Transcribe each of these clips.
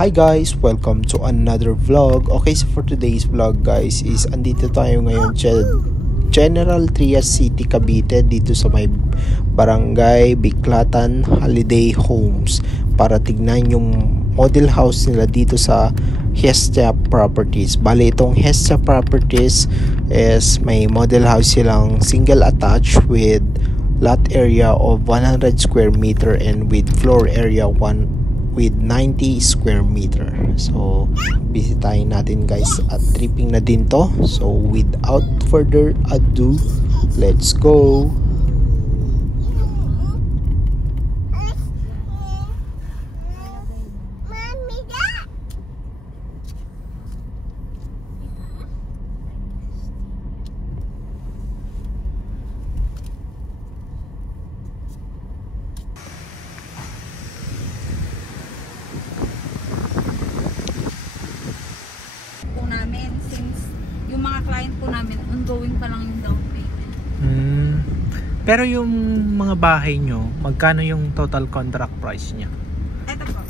Hi guys! Welcome to another vlog. Okay, so for today's vlog guys is andito tayo ngayon sa General Trias City, Cavite, dito sa may Barangay Biklatan Holiday Homes para tignan yung model house nila dito sa Hestia Properties. Bale, itong Hestia Properties is may model house silang single attached with lot area of 100 square meter and with floor area with 90 square meter. So bisitahin natin guys at tripping na din to. So without further ado, let's go. Namin since yung mga client po namin ongoing pa lang yung down payment. Pero yung mga bahay nyo, magkano yung total contract price niya? Ito po.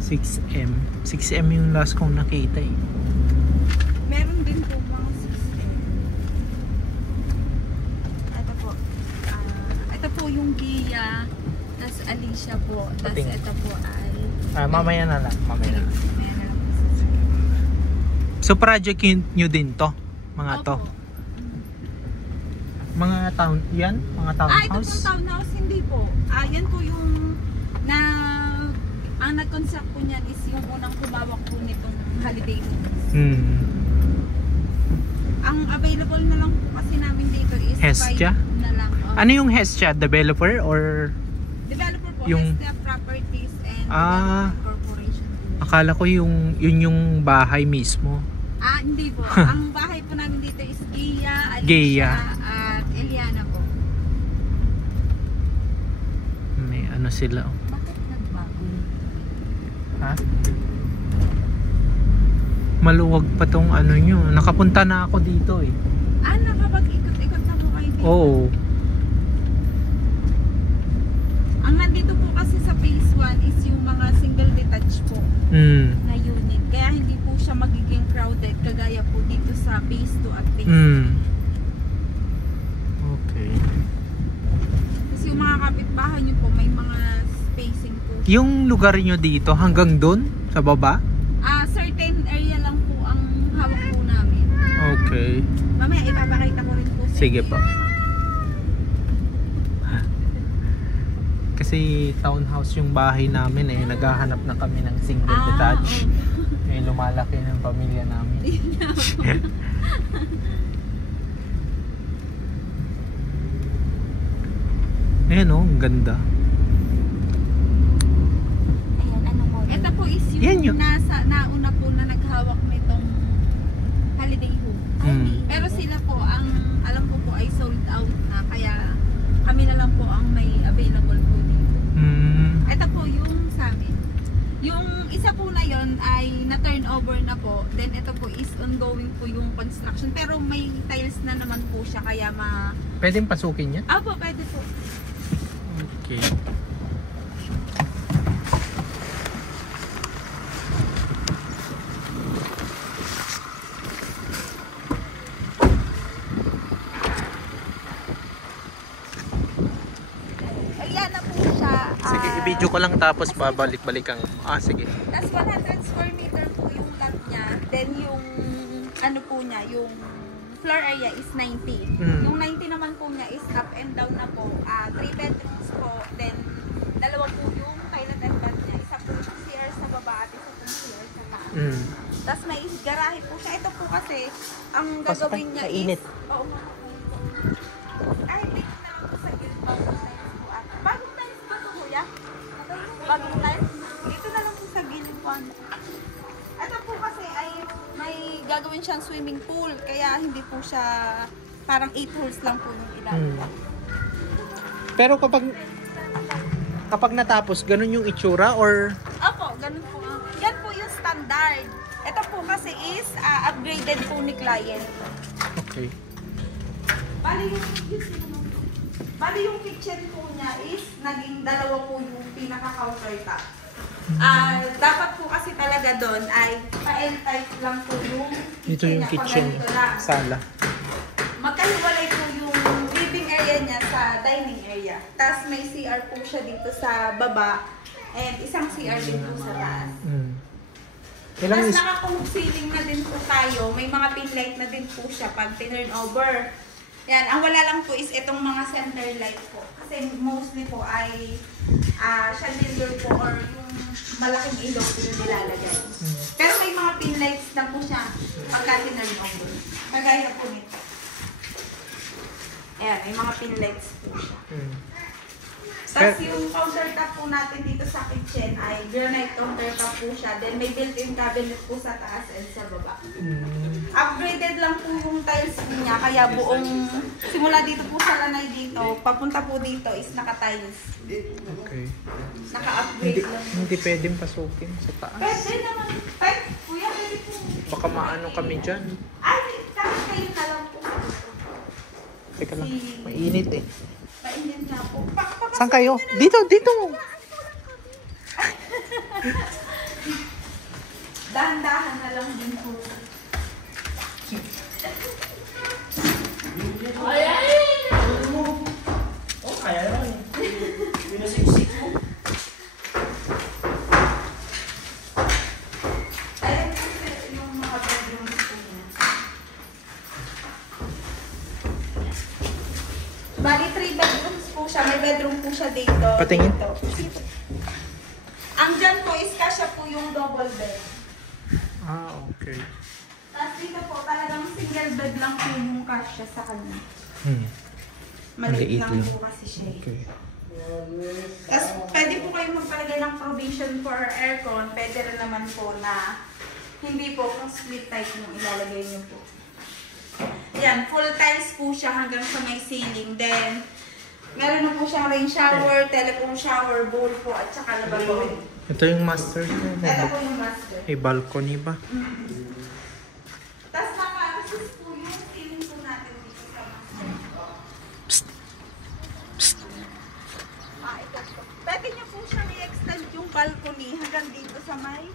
6M. 6M yung last kong nakita eh. Meron din po mga 6M. Ito po. Ito po yung Gia, tas Alicia po, tas Pating. ito po ay Mamaya na lang. Mamaya na lang. Mamaya na lang po. So project nyo din to? Mga to? Opo. Mga town, yan? Mga Ito townhouse? po townhouse, hindi po. Yan po yung ang nag-construct po niyan is yung unang kumawak po nitong holiday homes. Ang available na lang po kasi namin dito is Hestia? 5 na lang. Ano yung Hestia? Developer or? Developer po, Yung- Hestia Properties and Ah. Development Corporation. Akala ko yun yung bahay mismo. Hindi po. Ang bahay po namin dito is Gia, Alicia, Gia. at Eliana po. May ano sila. Bakit nagbago? Ha? Maluwag pa tong ano nyo. Nakapunta na ako dito eh. Nakapag-ikot-ikot na po kayo dito. Oo. Ang nandito po kasi sa phase 1 is yung mga single detached po na unit. Kaya hindi po siya magiging crowded kagaya po dito sa phase 2 at phase 3. Okay. Kasi yung mga kapitbahay nyo po may mga spacing po. Yung lugar nyo dito hanggang doon sa baba? Certain area lang po ang hawak po namin. Okay. Mamaya ipapakita ko rin po sa Sige inyo. po. Kasi townhouse yung bahay namin eh. Naghahanap na kami ng single detached. Eh, lumalaki ng pamilya namin. Ayan oh, ang ganda. Ayan, ano mo? Ito po is yung Yan yun. nauna po na naghawak nitong holiday home. Pero sila po, ang alam ko po ay sold out na. Kaya kami na lang po ang may available po dito. Ito po yung sa amin. Yung isa po na yon ay na-turn over na po. Then ito po is ongoing po yung construction. Pero may tiles na naman po siya. Kaya Pwedeng pasukin yan? Opo, pwede po. Okay. Ayan na po siya. Sige, i-video ko lang tapos babalik-balikan. Sige. Tapos 100 square meter po yung lot niya. Then yung ano po niya, yung floor area is 90. Yung 90 naman po niya is up and down na po. 3 bedrooms po. Then dalawa po yung toilet and bath niya. Isa po yung CR sa baba at isa po yung CR sa taas. Tapos may garahe po siya. Ito po kasi ang gagawin niya mainit. Oo nga. Ay, dito na lang po sa gilid. Bagong tiles po ito, kuya? Bagong tiles? Dito na lang po sa gilid po. Ito po kasi ay may gagawin siyang swimming pool. Kaya hindi po siya parang 8 holes lang po yung ilalim. Pero kapag natapos, ganun yung itsura or? Opo, ganun po. Yan po yung standard. Ito po kasi is upgraded po ni client. Okay. Bali yung kitchen po niya is naging dalawa po yung pinaka-countertop. Dapat po kasi talaga doon ay pa-L-type lang po yung Dito yung niya, kitchen, pag ganito lang. sala. Magkahiwalay po yung living area niya sa dining area. Tapos may CR po siya dito sa baba and isang CR din po sa taas. Ilang Tapos is... naka-cone ceiling na din po tayo. May mga pin light na din po siya pag tinurn over. Yan, ang wala lang po is itong mga center light po. Kasi mostly po ay chandelier po or yung malaking ilog po yung nilalagay. Pero may mga pin lights na po siya pagka tinurn over. Kagaya po nito. Ayan, may mga pin lights po siya. Tapos yung countertop po natin dito sa kitchen ay granite countertop po siya. Then may built-in cabinet po sa taas and sa baba. Upgraded lang po yung tiles niya. Kaya buong, simula dito po sa lanay dito, papunta po dito is naka-tiles. Okay. Naka-upgrade lang. Hindi pwedeng pasukin sa taas. Pwede naman. Pwede, kuya, pwede po. Baka maano kami dyan. Ay, kahit kayo na lang po. Teka lang, mainit eh. Mainit na po. Saan kayo? Dito, dito! Dahan-dahan na lang din po. Kaya naman. Pinasiksik mo. Ayan po yung mga bedrooms po niya. Bali, 3 bedrooms po siya. May bedroom po siya dito. Patingin. Dito. Ang dyan po is kasya po yung double bed. Okay. Tapos dito po talagang single bed lang po yung kasya sa kanya. Maliit Maliit lang lang. po kasi siya. Okay. Tapos pwede po kayo magpalagay ng provision for aircon. Pwede rin naman po na hindi po kung split type yung ilalagay niyo po. Yan, full tiles po siya hanggang sa may ceiling. Then, meron na po siyang rain shower, telephone shower, bowl po, at saka lavabo. Ito yung master niya. Ito po yung master. May balcony ba? Tapos maka-assist po yung ceiling po natin dito sa master. Ito po. Pwede niyo po siyang i-extend yung balcony hanggang dito sa may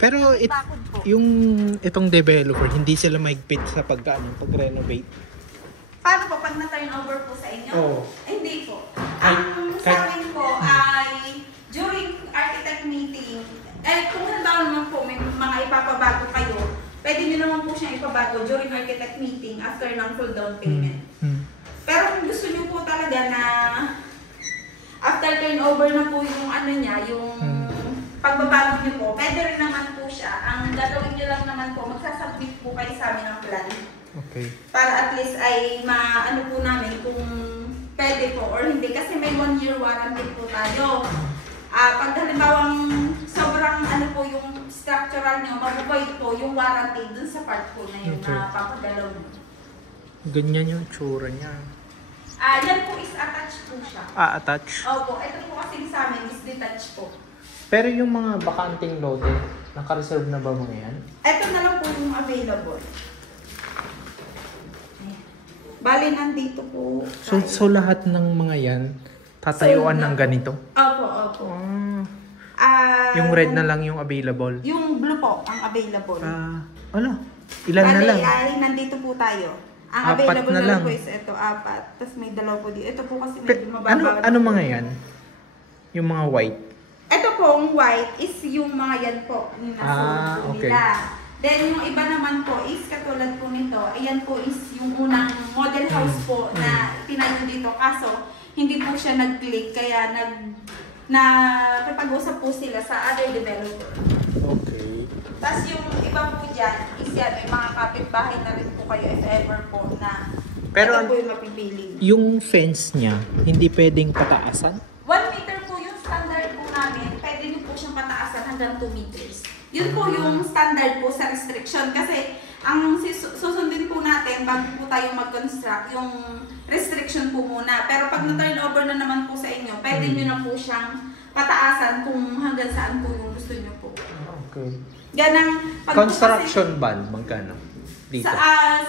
Pero bakod po. yung itong developer, hindi sila maigpit sa pag-renovate. Paano po pag na-turn over po sa inyo? Oo. Ay, hindi po. Ay, Ang sa amin po ay during architect meeting, kung halimbawa naman po may mga ipapabago kayo, pwede nyo naman po siyang ipabago during architect meeting after ng full down payment. Pero kung gusto nyo po talaga na after turnover na po yung ano niya, yung pagbabago nyo po, pwede rin naman po siya. Ang gagawin nyo lang naman po, magsasubmit po kayo sa amin ng plan. Okay. Para at least ay maano po namin kung pwede po or hindi. Kasi may 1-year warranty po tayo. Pag halimbawang sobrang ano po yung structural nyo, mabuboy po yung warranty dun sa part po na yun na papagalaw mo. Ganyan yung tsura niya. Yan po is attached po siya. Attach. Opo, ito po kasi sa amin is detached po. Pero yung mga bakanting loaded, naka-reserve na ba mga yan? Ito na lang po yung available. Bali, nandito po. So lahat ng mga yan, tatayuan ng ganito? Opo, opo. Yung red na lang yung available? Yung blue po, ang available. Ilan na lang? Ay, nandito po tayo. Ang 4 available na na lang po is ito, 4. Tapos may 2 po dito. Ito po kasi medyo mababa. Ano mga yan? Yung mga white? Ito pong white is yung mga yan po. Yung nasa okay. nila. Then yung iba naman po is katulad po nito. Ayan po is yung unang model house po na tinayo dito. Kaso hindi po siya nag-click. Kaya nakipag-usap po sila sa other developer. Okay. Tapos yung iba po dyan is yan. May mga kapitbahay na rin po kayo if ever po na Pero ito po yung mapipili. yung fence niya, hindi pwedeng pataasan? 1 meter po yung standard po namin. Pwede nyo po siyang pataasan hanggang 2 meters. Yun po yung standard po sa restriction. Kasi ang susundin po natin bago po tayo mag-construct, yung restriction po muna. Pero pag na-turn over na naman po sa inyo, pwede nyo na po siyang pataasan kung hanggang saan po yung gusto nyo po. Okay. Ganang Construction ban, magkano? Dito?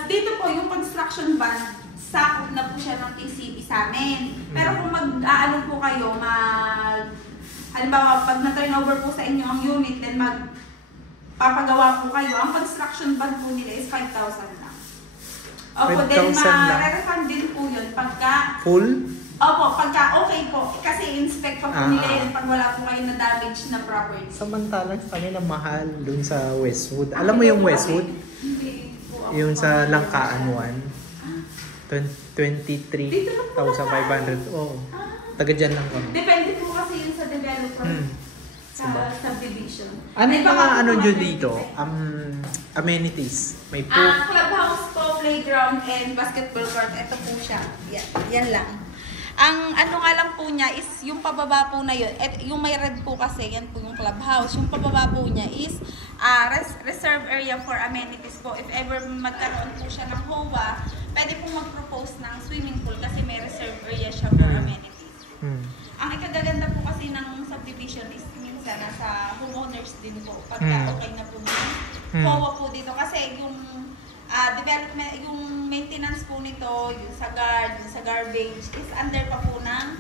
Dito po yung construction ban, sakop na po siya ng TCB sa amin. Pero kung mag-aano po kayo, halimbawa, pag na-turnover po sa inyo ang unit, then magpapagawa po kayo, ang construction bond po nila is 5,000 lang. Opo, then 5,000 lang? ma-refund din po yun pagka... Full? Opo, pagka okay po. Kasi inspect pa po nila yun pag wala po kayo na damage na property. Samantalang kami na mahal dun sa Westwood. Alam mo yung Westwood? Hindi po ako. Yung sa Langkaan 23,500. Oo. Taga dyan lang kami. Depende po kasi yun sa developer. Sa subdivision. Ano May yung mga baka ano po nyo mga dito? Amenities? May pool? Clubhouse po, playground, and basketball court. Ito po siya. Yan lang. Ang ano nga lang po niya is yung pababa po na yun. Yung may red po kasi, yan po yung clubhouse. Yung pababa po niya is reserve area for amenities po. If ever magkaroon po siya ng HOA, pwede po mag-propose ng swimming pool kasi may reserve area siya for amenities. Ang ikagaganda po kasi ng subdivision is minsan nasa homeowners din po pagka okay na po yung HOA po dito. Kasi yung development, yung maintenance po nito, yung sa guard, yung sa garbage, is under pa po ng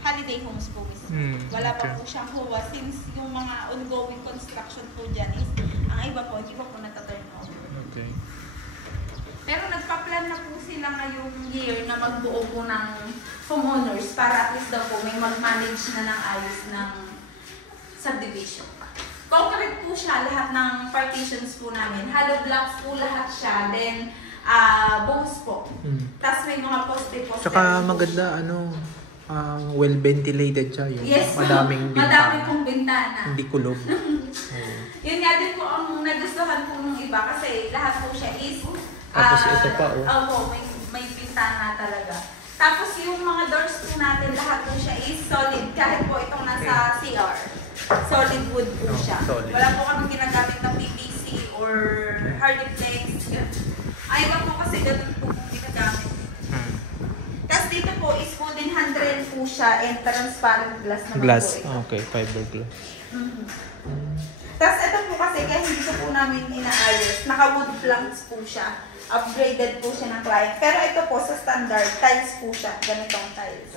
holiday homes po mismo. Wala pa po siyang HOA since yung mga ongoing construction po dyan is, ang iba po, hindi pa po nata-turn over. Okay. Pero nagpa-plan na po sila ngayong year na magbuo po ng homeowners para at least daw po may mag-manage na ng ayos ng subdivision. Concrete po siya, lahat ng partitions po namin. Hollow blocks po lahat siya. Then, bows po. Tapos may mga poste-poste. Tsaka maganda, well-ventilated siya. Yung yes, madaming bintana. Madami pong bintana. Hindi kulob. Yun nga din po ang nagustuhan po ng iba kasi lahat po siya is tapos ito pa, may bintana talaga. Tapos yung mga doors po natin, lahat po siya is solid. Kahit po itong nasa CR. Solid wood po siya. Solid. Wala po kami ginagamit ng PVC or hardiplex. Ay, iba po kasi ganun po ginagamit. Tapos dito po is wooden handrail po siya and transparent glass naman Glass. po ito. Okay, fiberglass. Tapos ito po kasi kaya hindi ko po namin inaayos. Naka-wood planks po siya. Upgraded po siya ng client. Pero ito po sa standard, tiles po siya. Ganitong tiles.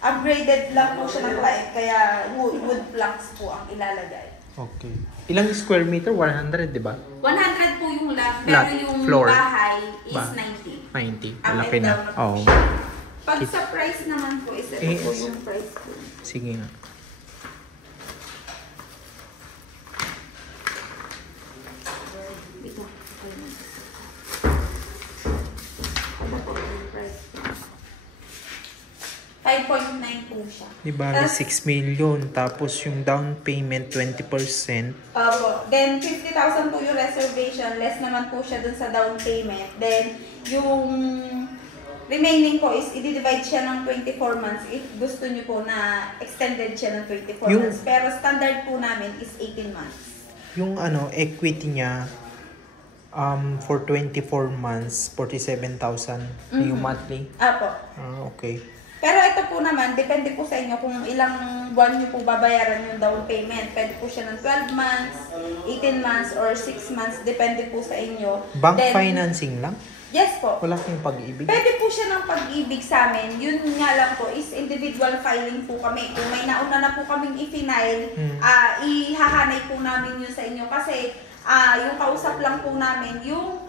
Upgraded lang po siya ng client. Kaya wood planks po ang ilalagay. Okay. Ilang square meter? 100, di ba? 100 po yung lot. Pero Lot, yung floor. bahay is 90. 90. Up Malaki and na. down po Oo. siya. Pag sa price naman po, is ito po yung price po. Sige nga. Ito. Ito po yung price po. 5.9 po siya. Di ba? 6 million. Tapos yung down payment, 20%. Then, 50,000 po yung reservation. Less naman po siya dun sa down payment. Then, yung remaining po is i-divide siya ng 24 months if gusto nyo po na extended siya ng 24 months. Pero standard po namin is 18 months. Yung equity niya, for 24 months, 47,000 yung monthly. Apo. Okay. Pero ito po naman, depende po sa inyo kung ilang buwan nyo po babayaran yung down payment. Pwede po siya ng 12 months, 18 months, or 6 months. Depende po sa inyo. Bank financing lang? Yes po. Wala kang pag-ibig? Pwede po siya ng pag-ibig sa amin. Yun nga lang po is individual filing po kami. Kung may nauna na po kaming i-file, ihahanay po namin yun sa inyo. Kasi yung kausap lang po namin, yung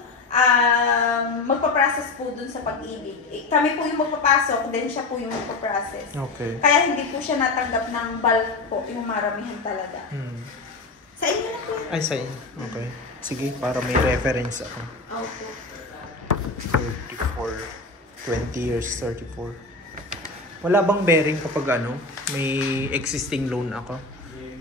magpaprocess po dun sa pag-ibig. Kami po yung magpapasok, then siya po yung magpaprocess. Okay. Kaya hindi po siya natanggap ng bulk po, yung maramihan talaga. Sa inyo na po. Ay, sa inyo. Okay. Sige, para may reference ako. Okay. 34. 20 years, 34. Wala bang bearing kapag may existing loan ako?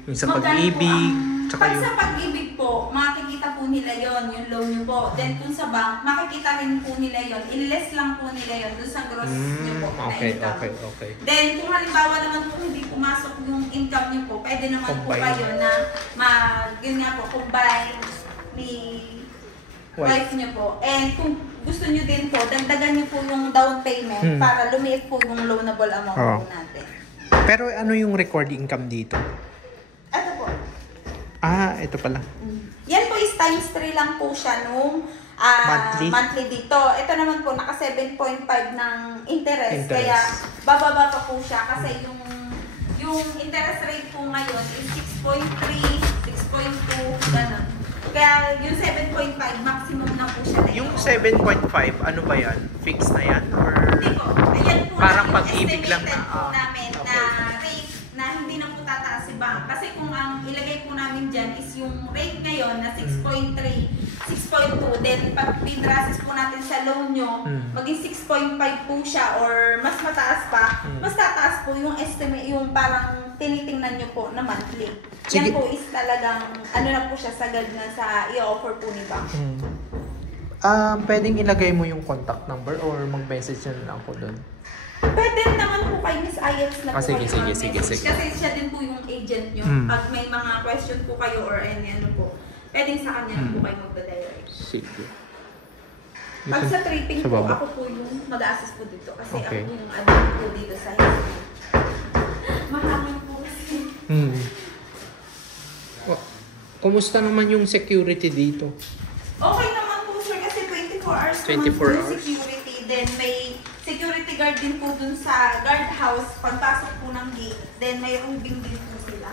Yung sa pag-ibig, tsaka pag yung... sa pag-ibig po, makikita po nila yon yung loan nyo po. Then kung sa bank, makikita rin po nila yon. I-less lang po nila yon dun sa gross nyo po na income. Okay. Then kung halimbawa naman po hindi pumasok yung income nyo po, pwede naman po Combine. kayo na yun nga po, combine ni wife nyo po. And kung gusto nyo din po, dagdagan nyo po yung down payment para lumiit po yung loanable amount po natin. Pero ano yung record income dito? Ito po. Ito pala. Yan po is times 3 lang po siya nung monthly dito. Ito naman po, naka 7.5 ng interest. Kaya bababa pa po siya kasi yung Yung interest rate po ngayon is 6.3, 6.2, gano'n. Kaya yung 7.5, maximum na po siya. Yung 7.5, ano ba yan? Fixed na yan? Or Hindi po. Ayan po parang yung pag-ibig lang na, estimated po namin okay. na rate na hindi na po tataas si bank. Kasi kung ang ilagay po namin dyan is yung rate ngayon na 6.3, 6.2, then pag pinrasis po natin sa loan nyo, maging 6.5 po siya or mas mataas pa, mas tataas po yung estimate, yung parang tinitingnan nyo po na monthly. Sige. Yan po is talagang, ano na po siya sagad na sa i-offer po ni bank. Pwedeng ilagay mo yung contact number or mag-message na lang ako doon. Pwede naman po kay Miss Ayels na po Sige, kayo sige, mag-message. sige. Kasi siya din po yung agent nyo. Pag may mga question po kayo or any ano po, pwedeng sa kanya na po kayo magda-direct. Sige. Pag sa tripping sa po, baba. ako po yung mag-assist po dito. Kasi Okay. ako yung admin po dito sa history. Mahangin po kasi. Kumusta naman yung security dito? Okay naman po sir kasi 24 hours 24 naman po yung hours? security. Then may security guard din po dun sa guardhouse pagpasok po ng gate. Then may rubing din po sila.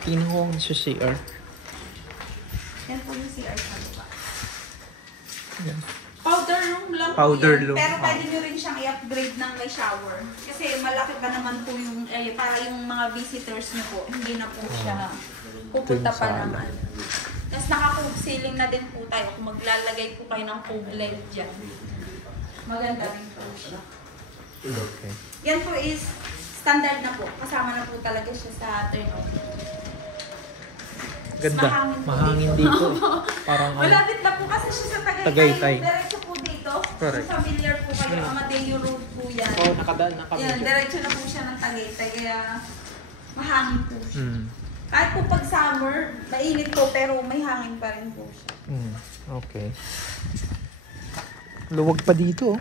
Tingnan ko ang sa CR. Yan po yung CR sa baba. Yan. Powder room lang Powder po yan. room. Pero pwede nyo rin siyang i-upgrade ng may shower. Kasi malaki pa naman po yung, para yung mga visitors nyo po, hindi na po siya pupunta pa naman. Tapos naka-cove ceiling na din po tayo kung maglalagay po kayo ng cove light dyan. Maganda rin po siya. Okay. Yan po is standard na po. Kasama na po talaga siya sa turnout. Ganda. Mahangin po Mahangin dito. dito. Parang Malapit na po kasi siya sa Tagaytay. Tagaytay. Diretso po dito. Correct. Kung familiar po kayo, Amadeo Road po yan. Oh, nakadaan na kami. Yan, diretso na po siya ng Tagaytay. Kaya mahangin po siya. Kahit po pag summer, mainit po pero may hangin pa rin po siya. Okay. Luwag pa dito.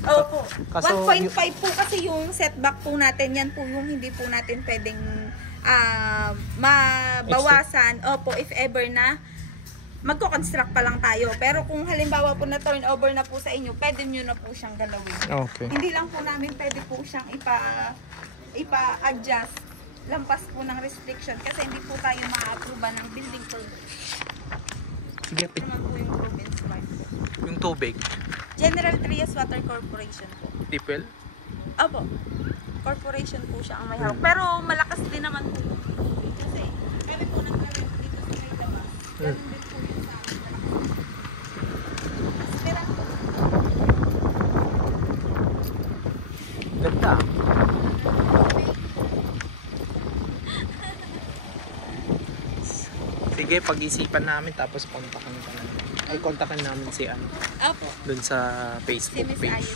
Opo. Kaso 1.5 po kasi yung setback po natin. Yan po yung hindi po natin pwedeng mabawasan. Opo, if ever na magko-construct pa lang tayo. Pero kung halimbawa po na turnover na po sa inyo, pwede nyo na po siyang galawin. Okay. Hindi lang po namin pwede po siyang ipa-adjust. Lampas po ng restriction kasi hindi po tayo ma-approve ng building permit. Sige, Ito naman po yung province wide. yung tubig. General Trias Water Corporation po. Dipel? Opo. Corporation po siya ang may hawak. Pero malakas din naman po. Kasi kami po nag-rent dito sa may labas. Ganun din po yun sa akin. Mas meron po. Ganda. Sige, pag-isipan namin tapos kontakan ka namin. Ay, kontakan namin si ano, Opo. dun sa Si Facebook Miss page. Ayos.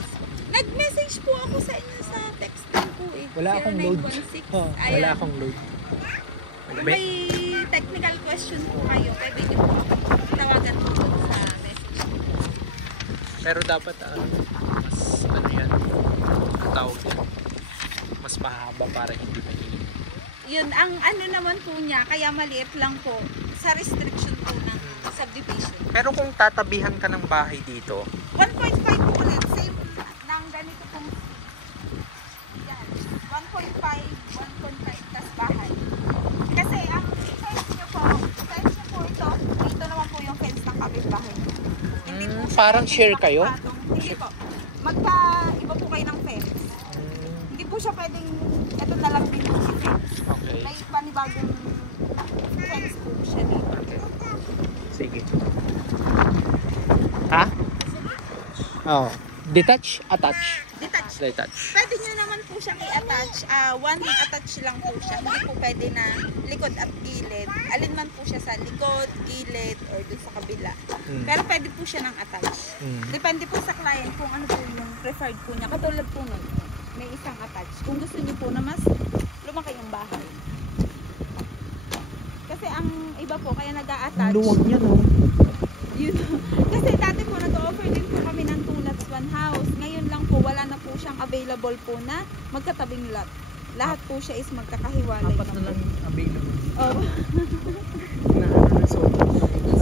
Nag-message po ako sa inyo sa text din po eh. Wala akong load. 0916. Oh, Ayan. wala akong load. Kung may technical question po kayo, pwede niyo po ako tawagan po dun sa message. Pero dapat mas ano yan, ang tawag yan, mas mahaba para hindi maliit. Yun, ang ano naman po niya, kaya maliit lang po sa restriction po ng subdivision. Pero kung tatabihan ka ng bahay dito, 1.5 po ulit, same ng ganito pong yan, 1.5 tas bahay. Kasi ang fence nyo po ito, dito naman po yung fence ng kapitbahay. Hindi po siya parang pwedeng share kayo? makipatong. Hindi po. Magka-iba po kayo ng fence. Hindi po siya pwedeng, ito na lang din yung fence. okay. May panibagong fence po siya dito. Okay. Sige. Ha? Oh. Detach? Attach? Detached. Detach. Pwede nyo naman po siyang i-attach. One attach lang po siya. Hindi po pwede na likod at gilid. Alin man po siya sa likod, gilid, or dun sa kabila. Pero pwede po siya ng attach. Depende po sa client kung ano po yung preferred po niya. Katulad po nun, may isang attach. Kung gusto niyo po na mas lumaki yung bahay. Kasi ang iba po, kaya nag-a-attach. Luwag niya, no? Yun. Kasi dati po nag-offer din po kami ng 2 lots 1 house. Ngayon lang po wala na po siyang available po na magkatabing lot. Lahat po siya is magkakahiwalay. Apat na lang available. Oh. Na ano na sobrang.